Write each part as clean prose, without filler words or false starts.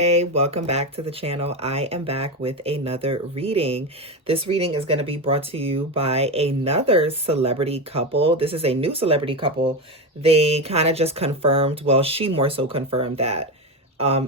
Hey, welcome back to the channel. I am back with another reading. This reading is going to be brought to you by another celebrity couple. This is a new celebrity couple. They kind of just confirmed, well, she more so confirmed that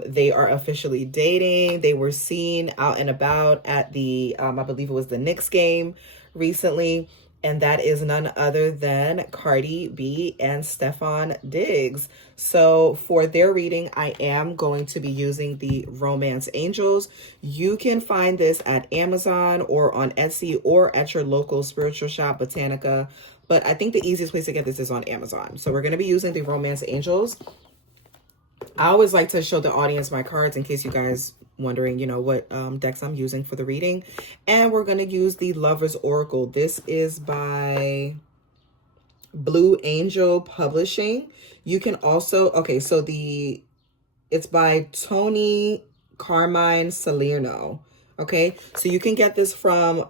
they are officially dating. They were seen out and about at the, I believe it was the Knicks game recently. And that is none other than Cardi B and Stefon Diggs. So for their reading, I am going to be using the Romance Angels. You can find this at Amazon or on Etsy or at your local spiritual shop, Botanica. But I think the easiest place to get this is on Amazon. So we're going to be using the Romance Angels. I always like to show the audience my cards in case you guys wondering, what decks I'm using for the reading. And we're going to use the Lover's Oracle. This is by Blue Angel Publishing. You can also, it's by Tony Carmine Salerno. Okay, so you can get this from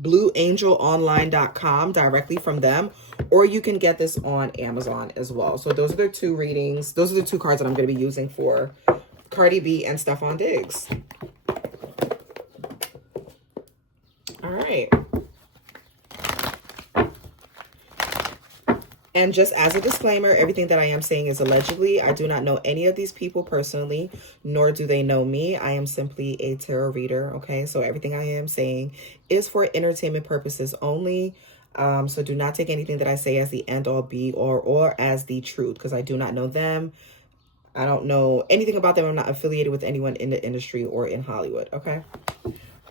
blueangelonline.com directly from them, or you can get this on Amazon as well. So those are the two readings. Those are the two cards that I'm going to be using for Cardi B and Stefon Diggs. All right. And just as a disclaimer, everything that I am saying is allegedly. I do not know any of these people personally, nor do they know me. I am simply a tarot reader, okay? So everything I am saying is for entertainment purposes only. So do not take anything that I say as the end all be or as the truth, because I do not know them. I don't know anything about them. I'm not affiliated with anyone in the industry or in Hollywood, okay?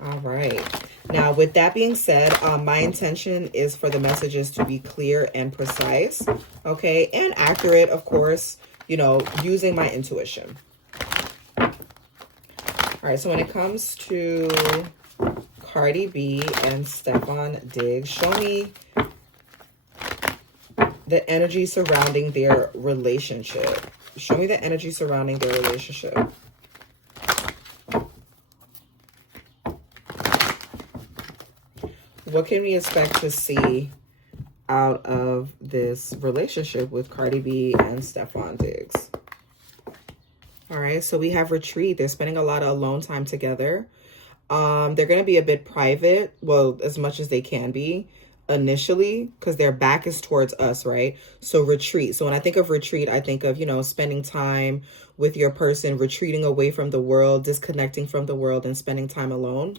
All right. Now, with that being said, my intention is for the messages to be clear and precise, okay? And accurate, of course, using my intuition. All right, so when it comes to Cardi B and Stefon Diggs, show me the energy surrounding their relationship. Show me the energy surrounding their relationship. What can we expect to see out of this relationship with Cardi B and Stefon Diggs? All right, so we have retreat. They're spending a lot of alone time together. They're going to be a bit private, well, as much as they can be initially, because their back is towards us, right? So retreat. So when I think of retreat, I think of, spending time with your person, retreating away from the world, disconnecting from the world, and spending time alone.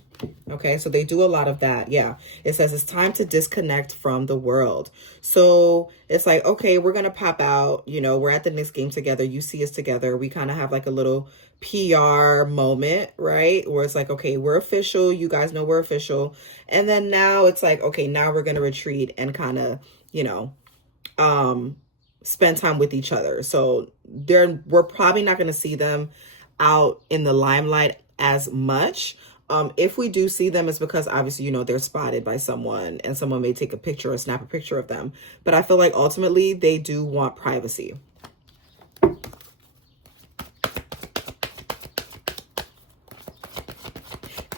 Okay, so they do a lot of that. Yeah, it says it's time to disconnect from the world. So it's like, okay, we're going to pop out, we're at the next game together. You see us together. We kind of have like a little PR moment, right? Where it's like, okay, we're official. You guys know we're official. And then now it's like, okay, now we're going to retreat and kind of, spend time with each other. So we're probably not going to see them out in the limelight as much. If we do see them, it's because obviously, they're spotted by someone and someone may take a picture or snap a picture of them. But I feel like ultimately they do want privacy.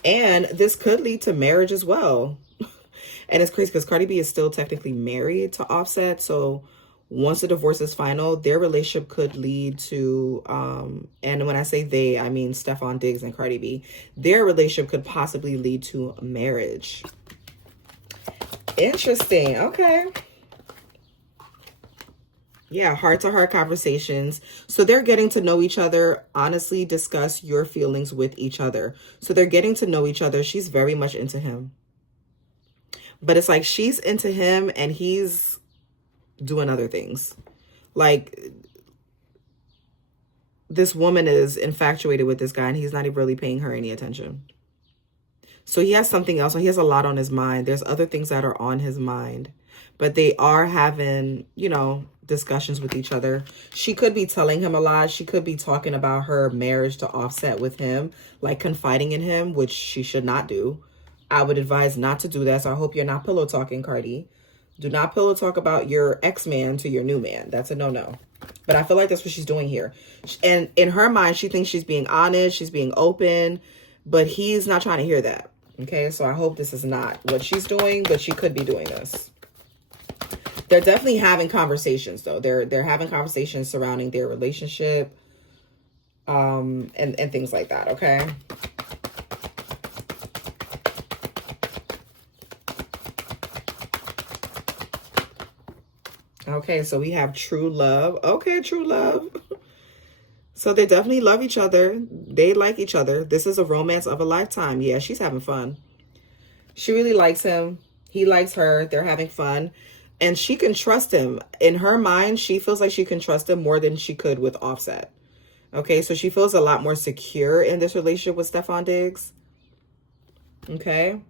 And this could lead to marriage as well. And it's crazy because Cardi B is still technically married to Offset. So once the divorce is final, their relationship could lead to, and when I say they, I mean Stefon Diggs and Cardi B, their relationship could possibly lead to marriage. Interesting. Okay. Yeah, heart-to-heart conversations. So they're getting to know each other. Honestly, discuss your feelings with each other. So they're getting to know each other. She's very much into him. But it's like she's into him and he's doing other things. Like, this woman is infatuated with this guy and he's not even really paying her any attention. So he has something else. He has a lot on his mind. There's other things that are on his mind. But they are having, discussions with each other. She could be telling him a lot. She could be talking about her marriage to Offset with him, like confiding in him, which she should not do. I would advise not to do that. So I hope you're not pillow talking, Cardi. Do not pillow talk about your ex-man to your new man. That's a no-no. But I feel like that's what she's doing here. And in her mind, she thinks she's being honest. She's being open. But he's not trying to hear that. Okay, so I hope this is not what she's doing. But she could be doing this. They're definitely having conversations, though. They're having conversations surrounding their relationship. and things like that, okay? Okay, so we have true love. Okay, true love. So they definitely love each other. They like each other. This is a romance of a lifetime. Yeah, she's having fun. She really likes him. He likes her. They're having fun. And she can trust him. In her mind, she feels like she can trust him more than she could with Offset. Okay, so she feels a lot more secure in this relationship with Stefon Diggs. Okay.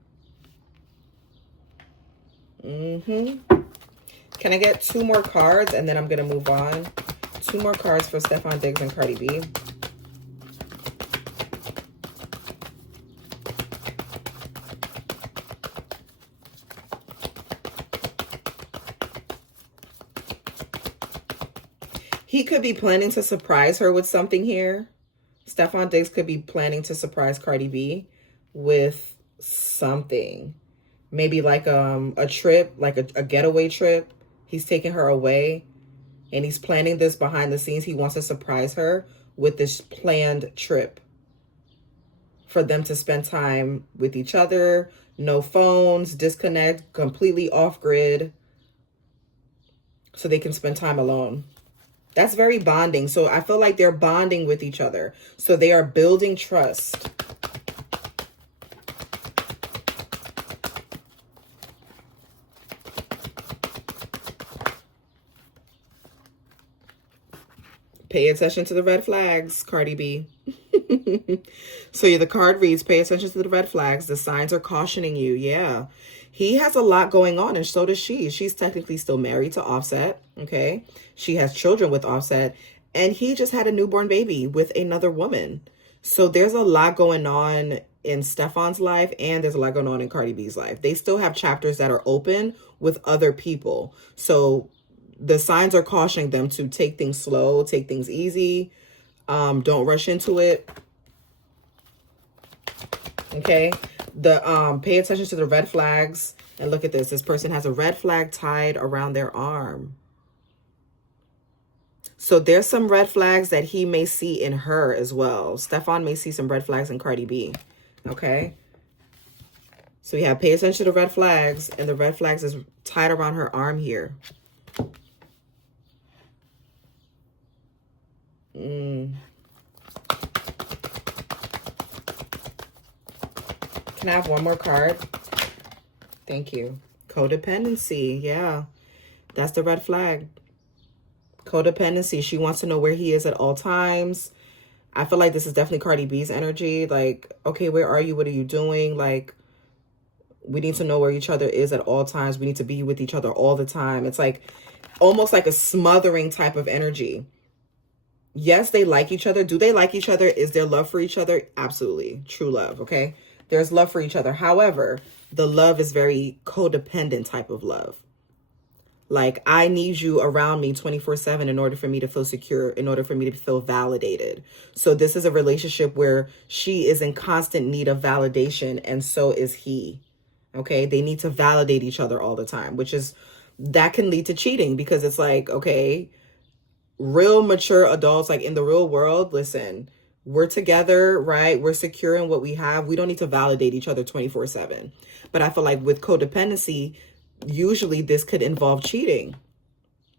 Can I get 2 more cards and then I'm going to move on? 2 more cards for Stefon Diggs and Cardi B. He could be planning to surprise her with something here. Stefon Diggs could be planning to surprise Cardi B with something. Maybe like a trip, like a getaway trip. He's taking her away and he's planning this behind the scenes. He wants to surprise her with this planned trip for them to spend time with each other. No phones, disconnect, completely off grid, so they can spend time alone. That's very bonding. So I feel like they're bonding with each other. So they are building trust. Pay attention to the red flags, Cardi B. So the card reads, pay attention to the red flags. The signs are cautioning you. Yeah. He has a lot going on, and so does she. She's technically still married to Offset, okay? She has children with Offset, and he just had a newborn baby with another woman. So there's a lot going on in Stefon's life, and there's a lot going on in Cardi B's life. They still have chapters that are open with other people. So the signs are cautioning them to take things slow, take things easy. Don't rush into it. Okay. Pay attention to the red flags. And look at this. This person has a red flag tied around their arm. So there's some red flags that he may see in her as well. Stefon may see some red flags in Cardi B. Okay. So we have pay attention to the red flags, and the red flags is tied around her arm here. Can I have one more card? Thank you. Codependency. Yeah. That's the red flag. Codependency. She wants to know where he is at all times. I feel like this is definitely Cardi B's energy. Like, okay, where are you? What are you doing? Like, we need to know where each other is at all times. We need to be with each other all the time. It's like almost like a smothering type of energy. Yes, they like each other. Do they like each other? Is there love for each other? Absolutely. True love, okay? There's love for each other. However, the love is very codependent type of love. Like, I need you around me 24/7 in order for me to feel secure, in order for me to feel validated. So this is a relationship where she is in constant need of validation, and so is he. Okay? They need to validate each other all the time, which is, that can lead to cheating, because it's like, okay, real mature adults, like in the real world, listen, we're together, right? We're secure in what we have. We don't need to validate each other 24/7. But I feel like with codependency, usually this could involve cheating,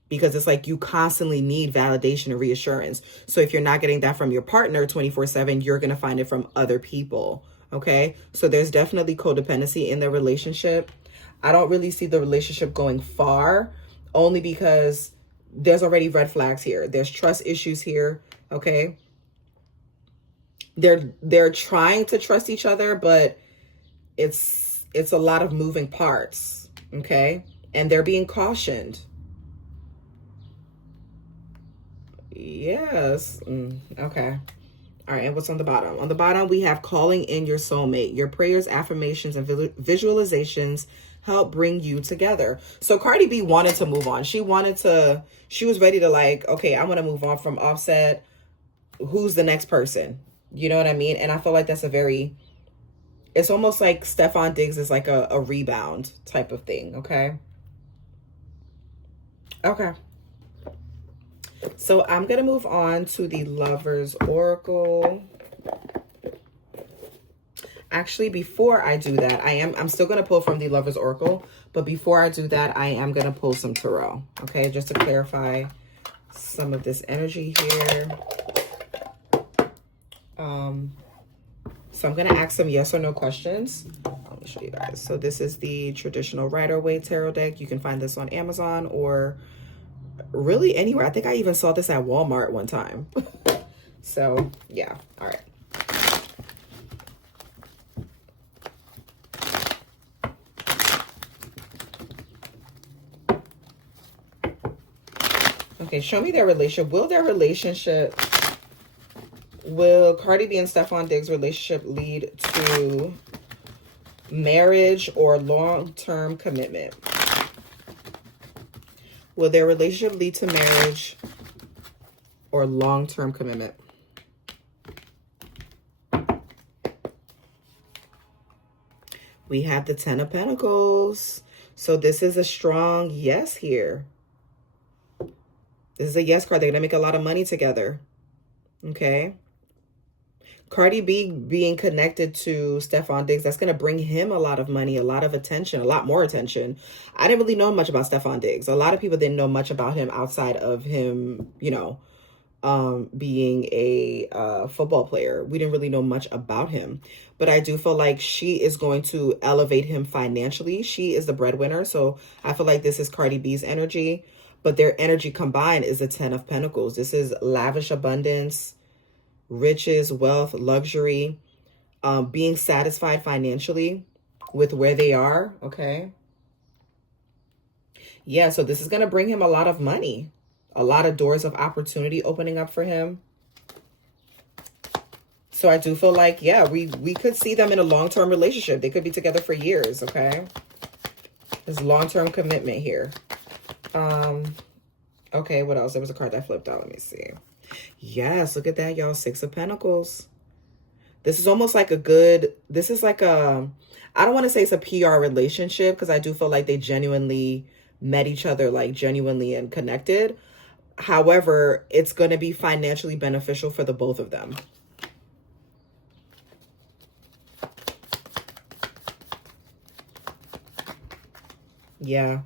because it's like you constantly need validation and reassurance. So if you're not getting that from your partner 24/7, you're going to find it from other people. Okay. So there's definitely codependency in their relationship. I don't really see the relationship going far, only because there's already red flags here. There's trust issues here. Okay. They're trying to trust each other, but it's a lot of moving parts. Okay. And they're being cautioned. Yes. Okay. All right. And what's on the bottom? On the bottom, we have calling in your soulmate. Your prayers, affirmations, and visualizations help bring you together. So Cardi B wanted to move on. She was ready to, like, okay, I want to move on from Offset. Who's the next person? You know what I mean? And I feel like that's it's almost like Stefon Diggs is like a rebound type of thing. Okay. Okay. So I'm going to move on to the Lover's Oracle. Actually, before I do that, I'm still going to pull from the Lover's Oracle, but before I do that, I am going to pull some Tarot, okay, just to clarify some of this energy here. So I'm going to ask some yes or no questions. Let me show you guys. So this is the traditional Rider-Waite tarot deck. You can find this on Amazon or really anywhere. I think I even saw this at Walmart one time. So yeah, all right. Okay, show me their relationship. Will Cardi B and Stefon Diggs' relationship lead to marriage or long-term commitment? Will their relationship lead to marriage or long-term commitment? We have the Ten of Pentacles. So this is a strong yes here. This is a yes card. They're going to make a lot of money together. Okay. Cardi B being connected to Stefon Diggs, that's going to bring him a lot of money, a lot of attention, a lot more attention. I didn't really know much about Stefon Diggs. A lot of people didn't know much about him outside of him, you know, being a football player. We didn't really know much about him. But I do feel like she is going to elevate him financially. She is the breadwinner. So I feel like this is Cardi B's energy. But their energy combined is the Ten of Pentacles. This is lavish abundance, riches, wealth, luxury, being satisfied financially with where they are, okay? Yeah, so this is going to bring him a lot of money, a lot of doors of opportunity opening up for him. So I do feel like, yeah, we could see them in a long-term relationship. They could be together for years, okay? There's long-term commitment here. Okay, what else? There was a card that flipped out. Let me see. Yes, look at that, y'all. Six of Pentacles. This is almost like this is like I don't want to say it's a PR relationship because I do feel like they genuinely met each other, like genuinely and connected. However, it's going to be financially beneficial for the both of them. Yeah,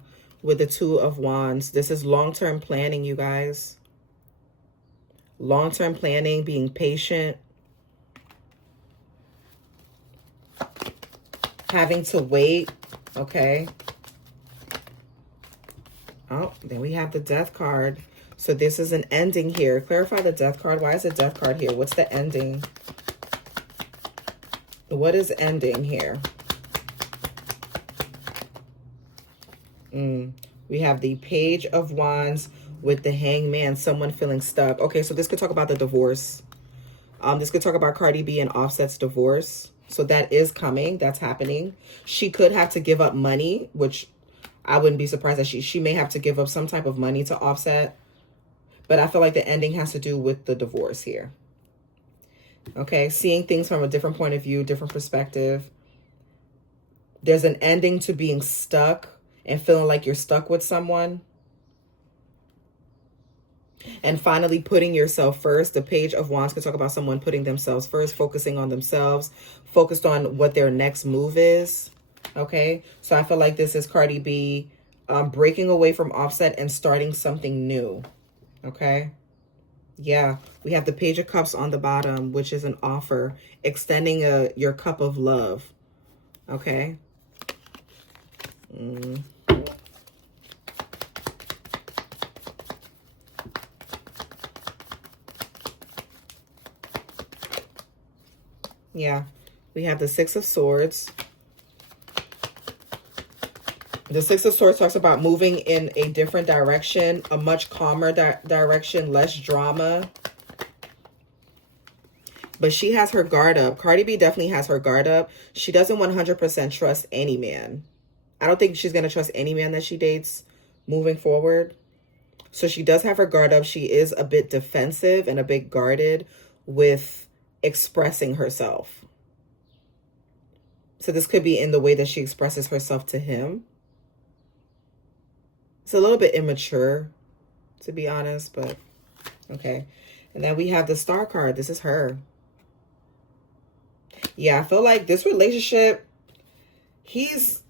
with the Two of Wands. This is long-term planning, you guys. Long-term planning, being patient. Having to wait, okay? Oh, then we have the Death card. So this is an ending here. Clarify the Death card. Why is the Death card here? What's the ending? What is ending here? We have the Page of Wands with the Hangman, someone feeling stuck. Okay, so this could talk about the divorce. This could talk about Cardi B and Offset's divorce. So that is coming. That's happening. She could have to give up money, which I wouldn't be surprised that she may have to give up some type of money to Offset. But I feel like the ending has to do with the divorce here. Okay, seeing things from a different point of view, different perspective. There's an ending to being stuck and feeling like you're stuck with someone. And finally, putting yourself first. The Page of Wands could talk about someone putting themselves first, focusing on themselves, focused on what their next move is. Okay, so I feel like this is Cardi B breaking away from Offset and starting something new. Okay, yeah, we have the Page of Cups on the bottom, which is an offer, extending your cup of love. Okay. Yeah, we have the Six of Swords. The Six of Swords talks about moving in a different direction, a much calmer direction, less drama. But she has her guard up. Cardi B definitely has her guard up. She doesn't 100% trust any man. I don't think she's going to trust any man that she dates moving forward. So she does have her guard up. She is a bit defensive and a bit guarded with expressing herself. So this could be in the way that she expresses herself to him. It's a little bit immature, to be honest, but Okay. And then we have the Star card. This is her. Yeah, I feel like this relationship, he's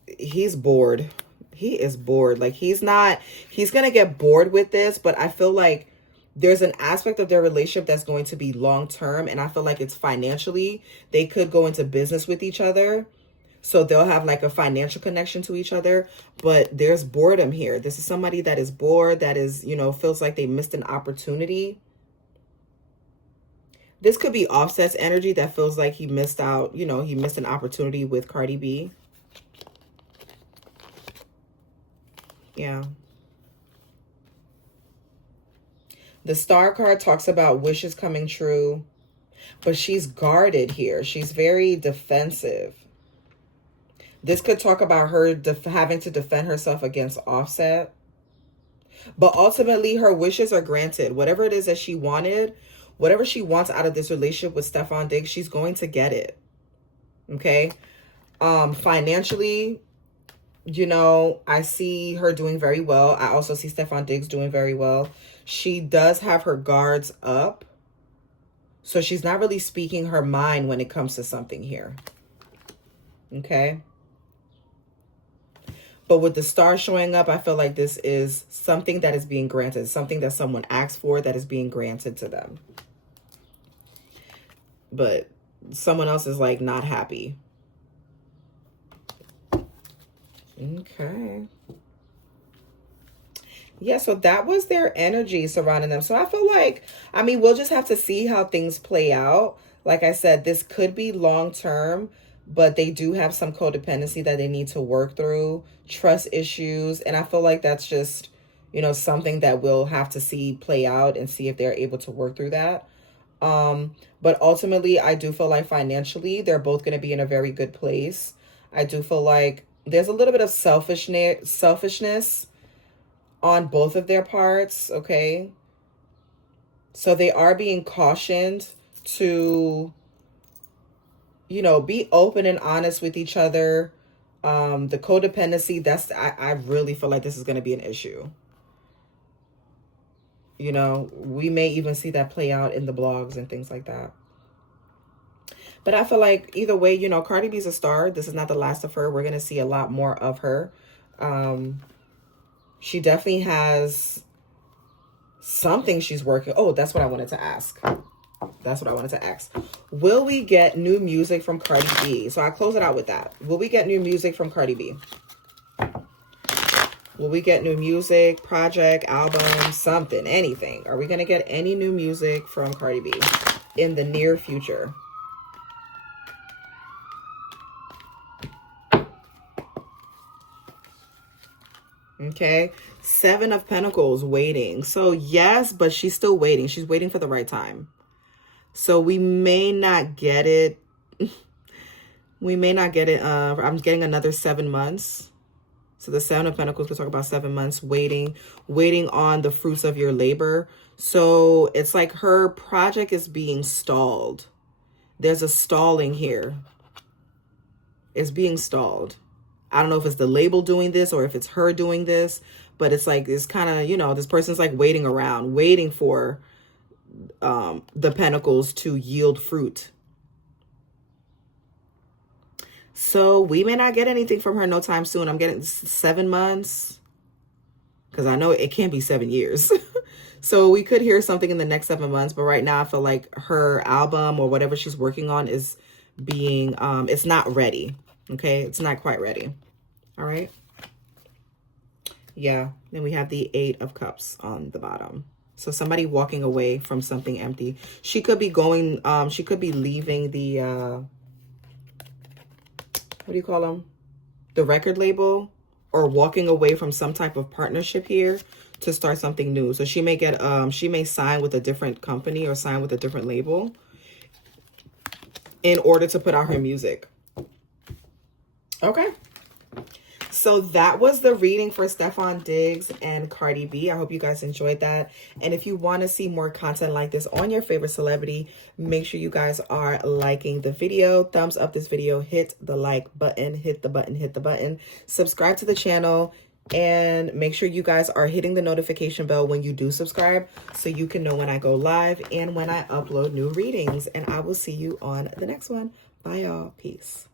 bored. He is bored. Like he's gonna get bored with this, but I feel like there's an aspect of their relationship that's going to be long term, and I feel like it's financially. They could go into business with each other. So they'll have like a financial connection to each other, but there's boredom here. This is somebody that is bored, that is, feels like they missed an opportunity. This could be Offset's energy that feels like he missed out, he missed an opportunity with Cardi B. Yeah. The Star card talks about wishes coming true, but she's guarded here. She's very defensive. This could talk about her having to defend herself against Offset. But ultimately, her wishes are granted. Whatever it is that she wanted, whatever she wants out of this relationship with Stefon Diggs, she's going to get it. Okay? Financially, I see her doing very well. I also see Stefon Diggs doing very well. She does have her guards up. So she's not really speaking her mind when it comes to something here. Okay? But with the Star showing up, I feel like this is something that is being granted. Something that someone asked for that is being granted to them. But someone else is like not happy. Okay. Yeah, so that was their energy surrounding them. So I feel like, we'll just have to see how things play out. Like I said, this could be long term, but they do have some codependency that they need to work through, trust issues. And I feel like that's just, something that we'll have to see play out and see if they're able to work through that. But ultimately, I do feel like financially, they're both going to be in a very good place. I do feel like there's a little bit of selfishness on both of their parts. Okay. So they are being cautioned to, be open and honest with each other. The codependency, I really feel like this is going to be an issue. We may even see that play out in the blogs and things like that. But I feel like either way, Cardi B's a star. This is not the last of her. We're going to see a lot more of her. She definitely has something she's working. Oh, that's what I wanted to ask. Will we get new music from Cardi B? So I close it out with that. Will we get new music from Cardi B? Will we get new music, project, album, something, anything? Are we going to get any new music from Cardi B in the near future? Okay. 7 of Pentacles, waiting. So yes, but she's still waiting. She's waiting for the right time. So we may not get it. We may not get it. I'm getting another 7 months. So the 7 of Pentacles could talk about 7 months waiting on the fruits of your labor. So it's like her project is being stalled. There's a stalling here. It's being stalled. I don't know if it's the label doing this or if it's her doing this, but it's like, it's kind of, this person's like waiting around, waiting for the Pentacles to yield fruit. So we may not get anything from her no time soon. I'm getting 7 months because I know it can't be 7 years. So we could hear something in the next 7 months. But right now I feel like her album or whatever she's working on is being, it's not ready. Okay. It's not quite ready. All right. Yeah. Then we have the 8 of Cups on the bottom. So somebody walking away from something empty. She could be going, she could be leaving the, what do you call them? The record label, or walking away from some type of partnership here to start something new. So she may get, she may sign with a different company or sign with a different label in order to put out her music. Okay. So that was the reading for Stefon Diggs and Cardi B. I hope you guys enjoyed that. And if you want to see more content like this on your favorite celebrity, make sure you guys are liking the video. Thumbs up this video. Hit the like button. Hit the button. Hit the button. Subscribe to the channel. And make sure you guys are hitting the notification bell when you do subscribe so you can know when I go live and when I upload new readings. And I will see you on the next one. Bye, y'all. Peace.